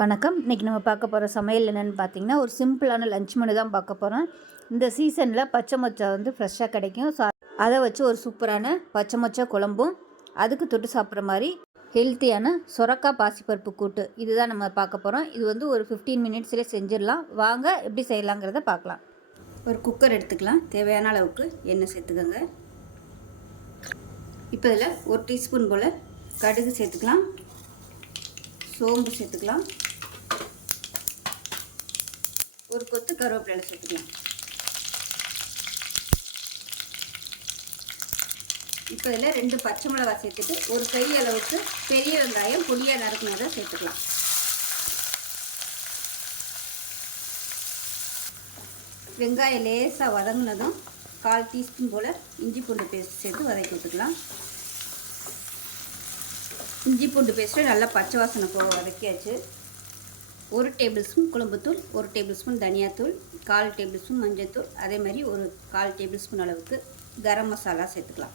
வணக்கம். இன்றைக்கி நம்ம பார்க்க போகிற சமையல் என்னென்னு பார்த்தீங்கன்னா, ஒரு சிம்பிளான லஞ்ச் மெனு தான் பார்க்க போகிறோம். இந்த சீசனில் பச்சை மொச்சை வந்து ஃப்ரெஷ்ஷாக கிடைக்கும். ஸோ அதை வச்சு ஒரு சூப்பரான பச்சை மொச்சை குழம்பும், அதுக்கு தொட்டு சாப்பிட்ற மாதிரி ஹெல்த்தியான சுரக்காய் பாசிப்பருப்பு கூட்டு, இதுதான் நம்ம பார்க்க போகிறோம். இது வந்து ஒரு 15 மினிட்ஸ்லேயே செஞ்சிடலாம். வாங்க எப்படி செய்யலாங்கிறத பார்க்கலாம். ஒரு குக்கர் எடுத்துக்கலாம். தேவையான அளவுக்கு எண்ணெய் சேர்த்துக்கோங்க. இப்போ இதில் 1 டீஸ்பூன் போல் கடுகு சேர்த்துக்கலாம். சோம்பு சேர்த்துக்கலாம். ஒரு கொத்து கருவேப்பிலை சேர்த்துக்கலாம். இப்போ இதில் 2 பச்சை மிளகாய் சேர்த்துட்டு ஒரு கை அளவுக்கு பெரிய வெங்காயம் பொடியாக நறுக்குனதை சேர்த்துக்கலாம். வெங்காயம் லேசாக வதங்கினதும் 1/4 டீஸ்பூன் போல் இஞ்சி பூண்டு பேஸ்ட் சேர்த்து வதக்கி விட்டுக்கலாம். இஞ்சி பூண்டு பேஸ்ட்டு நல்லா பச்சை வாசனை போக வதக்கியாச்சு. 1 டேபிள் ஸ்பூன் குழம்புத்தூள், 1 டேபிள் ஸ்பூன் தனியாத்தூள், 1/4 டேபிள் ஸ்பூன் மஞ்சள்தூள், அதே மாதிரி ஒரு 1/4 டேபிள் ஸ்பூன் அளவுக்கு கரம் மசாலா சேர்த்துக்கலாம்.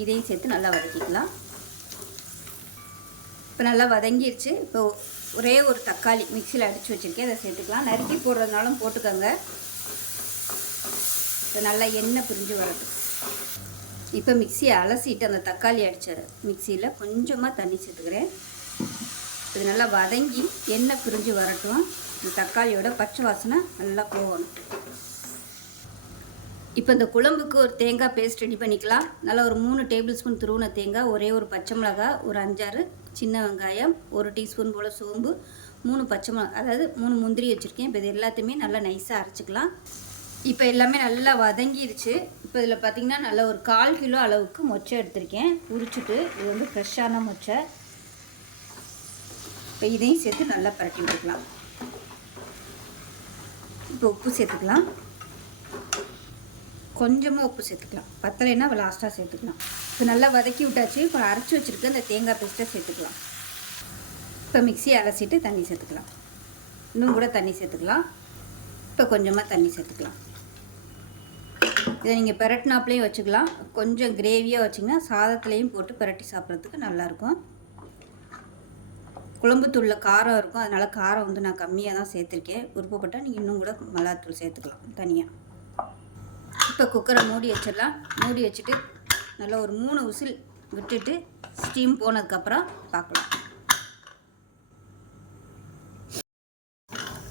இதையும் சேர்த்து நல்லா வதக்கிக்கலாம். இப்போ நல்லா வதங்கிடுச்சு. இப்போ ஒரே ஒரு தக்காளி மிக்சியில் அடித்து வச்சுருக்கேன், அதை சேர்த்துக்கலாம். நறுக்கி போடுறதுனாலும் போட்டுக்கோங்க. இப்போ நல்லா எண்ணெய் பிரிஞ்சு வரட்டும். இப்போ மிக்சியை அலசிட்டு அந்த தக்காளி அடித்த மிக்சியில் கொஞ்சமாக தண்ணி சேர்த்துக்கிறேன். இது நல்லா வதங்கி எண்ணெய் பிரிஞ்சு வரட்டும். இந்த தக்காளியோட பச்சை வாசனை நல்லா போகணும். இப்போ இந்த குழம்புக்கு ஒரு தேங்காய் பேஸ்ட் ரெடி பண்ணிக்கலாம். நல்லா ஒரு 3 டேபிள் ஸ்பூன் துருவின தேங்காய், ஒரே ஒரு பச்சை மிளகாய், ஒரு 5-6 சின்ன வெங்காயம், 1 டீஸ்பூன் போல் சோம்பு, 3 பச்சை மிளகாய், அதாவது 3 முந்திரி வச்சுருக்கேன். இப்போ இது எல்லாத்தையுமே நல்லா நைஸாக அரைச்சிக்கலாம். இப்போ எல்லாமே நல்லா வதங்கிடுச்சு. இப்போ இதில் பார்த்திங்கன்னா நல்லா ஒரு 1/4 கிலோ அளவுக்கு மொச்சை எடுத்திருக்கேன், உரிச்சிட்டு. இது வந்து ஃப்ரெஷ்ஷான மொச்சை. இப்போ இதையும் சேர்த்து நல்லா பரட்டி விட்டுக்கலாம். இப்போ உப்பு சேர்த்துக்கலாம். கொஞ்சமாக உப்பு சேர்த்துக்கலாம், பத்தலைன்னா லாஸ்ட்டாக சேர்த்துக்கலாம். இப்போ நல்லா வதக்கி விட்டாச்சு. இப்போ அரைச்சி வச்சுருக்க அந்த தேங்காய் பேஸ்ட்டை சேர்த்துக்கலாம். இப்போ மிக்சியை அலசிட்டு தண்ணி சேர்த்துக்கலாம். இன்னும் கூட தண்ணி சேர்த்துக்கலாம். இப்போ கொஞ்சமாக தண்ணி சேர்த்துக்கலாம். இதை நீங்கள் பெரட்டினாப்லேயும் வச்சுக்கலாம். கொஞ்சம் கிரேவியாக வச்சிங்கன்னா சாதத்துலேயும் போட்டு பெரட்டி சாப்பிட்றதுக்கு நல்லாயிருக்கும். குழம்புத்தூளில் காரம் இருக்கும், அதனால் காரம் வந்து நான் கம்மியாக தான் சேர்த்துருக்கேன். விருப்பப்பட்டால் நீங்கள் இன்னும் கூட மிளகாத்தூள் சேர்த்துக்கலாம் தனியாக. இப்போ குக்கரை மூடி வச்சிடலாம். மூடி வச்சுட்டு நல்லா ஒரு 3 விசில் விட்டுட்டு ஸ்டீம் போனதுக்கப்புறம் பார்க்கலாம்.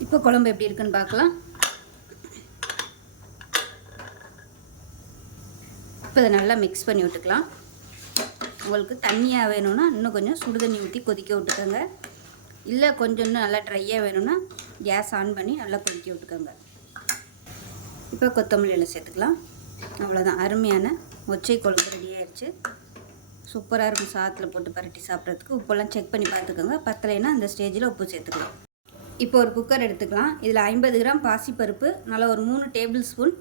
இப்போ குழம்பு எப்படி இருக்குன்னு பார்க்கலாம். இப்போ இதை நல்லா மிக்ஸ் பண்ணி விட்டுக்கலாம். உங்களுக்கு தண்ணியாக வேணும்னா இன்னும் கொஞ்சம் சுடு தண்ணி ஊற்றி கொதிக்க விட்டுக்கோங்க. இல்லை கொஞ்சம் இன்னும் நல்லா ட்ரையாக வேணும்னா கேஸ் ஆன் பண்ணி நல்லா கொதிக்க விட்டுக்கோங்க. இப்போ கொத்தமல்லி எல்லாம் சேர்த்துக்கலாம். அவ்வளோதான், அருமையான மொச்சை குழம்பு ரெடி ஆயிடுச்சு. சூப்பராக இருக்கும் சாதத்தில் போட்டு பரட்டி சாப்பிட்றதுக்கு. உப்பெல்லாம் செக் பண்ணி பார்த்துக்கோங்க. பத்தலைன்னா அந்த ஸ்டேஜில் உப்பு சேர்த்துக்கலாம். இப்போ ஒரு குக்கர் எடுத்துக்கலாம். இதில் 50 கிராம் பாசிப்பருப்பு, நல்லா ஒரு 3 டேபிள் ஸ்பூன்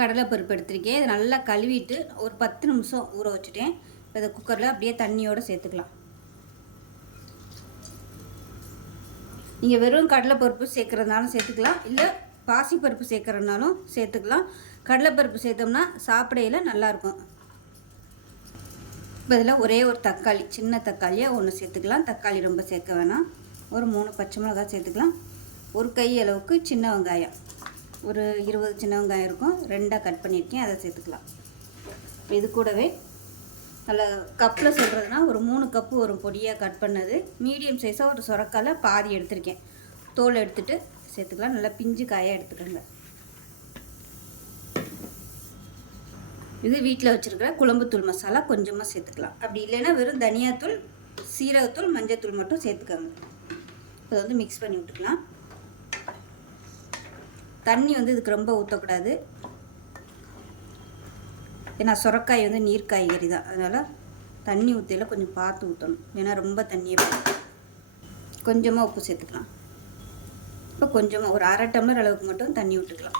கடலைப்பருப்பு எடுத்திருக்கேன். இதை நல்லா கழுவிட்டு ஒரு 10 நிமிஷம் ஊற வச்சுட்டேன். இப்போ இதை குக்கரில் அப்படியே தண்ணியோடு சேர்த்துக்கலாம். நீங்கள் வெறும் கடலைப்பருப்பு சேர்க்குறதுனாலும் சேர்த்துக்கலாம், இல்லை பாசிப்பருப்பு சேர்க்குறதுனாலும் சேர்த்துக்கலாம். கடலைப்பருப்பு சேர்த்தோம்னா சாப்பிடையில் நல்லாயிருக்கும். இப்போ இதில் ஒரே ஒரு தக்காளி, சின்ன தக்காளியாக 1 சேர்த்துக்கலாம். தக்காளி ரொம்ப சேர்க்க வேணாம். ஒரு 3 பச்சை மிளகாய் சேர்த்துக்கலாம். ஒரு கை அளவுக்கு சின்ன வெங்காயம், ஒரு 20 சின்ன வெங்காயம் இருக்கும், 2ஆக கட் பண்ணியிருக்கேன், அதை சேர்த்துக்கலாம். இது கூடவே நல்ல கப்பில் சொல்கிறதுனா ஒரு 3 கப்பு ஒரு பொடியாக கட் பண்ணது மீடியம் சைஸாக ஒரு சுரக்கால பாதி எடுத்திருக்கேன். தோல் எடுத்துகிட்டு சேர்த்துக்கலாம். நல்லா பிஞ்சு காயாக எடுத்துக்கோங்க. இது வீட்டில் வச்சுருக்கிற குழம்புத்தூள் மசாலா கொஞ்சமாக சேர்த்துக்கலாம். அப்படி இல்லைன்னா வெறும் தனியாத்தூள், சீரகத்தூள், மஞ்சத்தூள் மட்டும் சேர்த்துக்கோங்க. இப்போ வந்து மிக்ஸ் பண்ணி விட்டுக்கலாம். தண்ணி வந்து இதுக்கு ரொம்ப ஊற்றக்கூடாது, ஏன்னா சுரக்காய் வந்து நீர் காய்கறி தான், அதனால் தண்ணி ஊற்றியில் கொஞ்சம் பார்த்து ஊற்றணும், ஏன்னா ரொம்ப தண்ணியை போடும். கொஞ்சமாக உப்பு சேர்த்துக்கலாம். இப்போ கொஞ்சமாக ஒரு 1/2 டம்ளர் அளவுக்கு மட்டும் தண்ணி விட்டுக்கலாம்.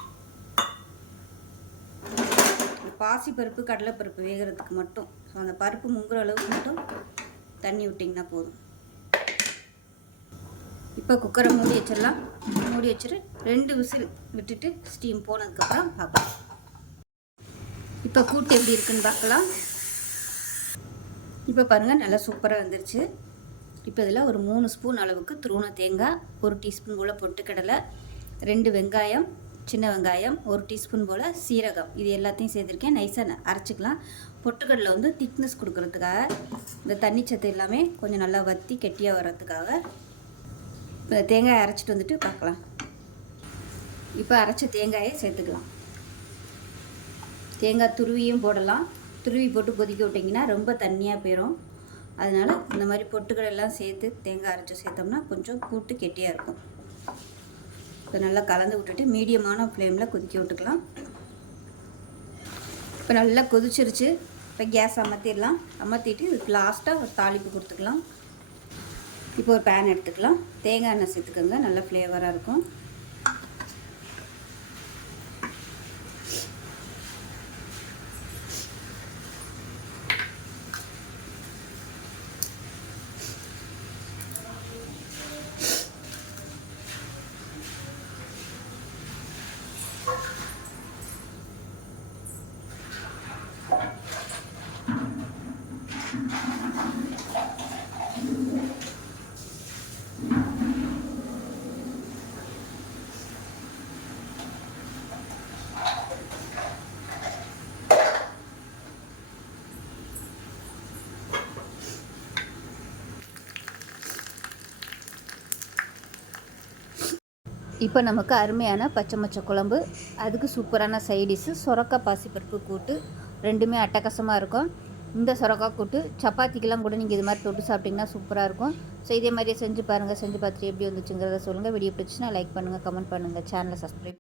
பாசிப்பருப்பு கடலைப்பருப்பு வேகிறதுக்கு மட்டும், ஸோ அந்த பருப்பு முங்குற அளவுக்கு மட்டும் தண்ணி விட்டிங்கன்னா போதும். இப்போ குக்கரை மூடி வச்சிடலாம். மூடி வச்சுட்டு 2 விசில் விட்டுட்டு ஸ்டீம் போனதுக்கப்புறம் பார்க்கலாம். இப்போ கூட்டு எப்படி இருக்குன்னு பார்க்கலாம். இப்போ பாருங்கள், நல்லா சூப்பராக வந்துருச்சு. இப்போ இதில் ஒரு 3 ஸ்பூன் அளவுக்கு துருவன தேங்காய், 1 டீஸ்பூன் போல் பொட்டுக்கடலை, 2 வெங்காயம், சின்ன வெங்காயம், 1 டீஸ்பூன் போல் சீரகம், இது எல்லாத்தையும் சேர்த்துருக்கேன். நைஸாக அரைச்சிக்கலாம். பொட்டுக்கடலை வந்து திக்னஸ் கொடுக்கறதுக்காக, இந்த தண்ணி சத்து எல்லாமே கொஞ்சம் நல்லா வற்றி கெட்டியாக வர்றதுக்காக. இப்போ தேங்காயை அரைச்சிட்டு வந்துட்டு பார்க்கலாம். இப்போ அரைச்ச தேங்காயை சேர்த்துக்கலாம். தேங்காய் துருவியும் போடலாம். துருவி போட்டு கொதிக்க விட்டிங்கன்னா ரொம்ப தண்ணியாக போயிடும். அதனால் இந்த மாதிரி பொட்டுக்கடெல்லாம் சேர்த்து தேங்காய் அரைச்சி சேர்த்தோம்னா கொஞ்சம் கூட்டு கெட்டியாக இருக்கும். இப்போ நல்லா கலந்து விட்டுட்டு மீடியமான ஃப்ளேமில் கொதிக்க விட்டுக்கலாம். இப்போ நல்லா கொதிச்சிருச்சு. இப்போ கேஸ் அமர்த்திடலாம். அமர்த்திட்டு இதுக்கு லாஸ்ட்டாக ஒரு தாளிப்பு கொடுத்துக்கலாம். இப்போ ஒரு பேன் எடுத்துக்கலாம். தேங்காய் எண்ணெய் சேர்த்துக்கோங்க, நல்லா ஃப்ளேவராக இருக்கும். இப்போ நமக்கு அருமையான பச்சை மொச்சை குழம்பு, அதுக்கு சூப்பரான சைடிஷ்ஷு சொரக்காய் பாசிப்பருப்பு கூட்டு, ரெண்டுமே அட்டகாசமாக இருக்கும். இந்த சொரக்காய் கூட்டு சப்பாத்திக்கெலாம் கூட நீங்கள் இது மாதிரி தொட்டு சாப்பிட்டிங்கன்னா சூப்பராக இருக்கும். ஸோ இதே மாதிரியே செஞ்சு பாருங்கள். செஞ்சு பார்த்துட்டு எப்படி வந்துச்சுங்கிறத சொல்லுங்கள். வீடியோ பிடிச்சுன்னா லைக் பண்ணுங்கள், கமெண்ட் பண்ணுங்கள், சேனலை சப்ஸ்கிரைப்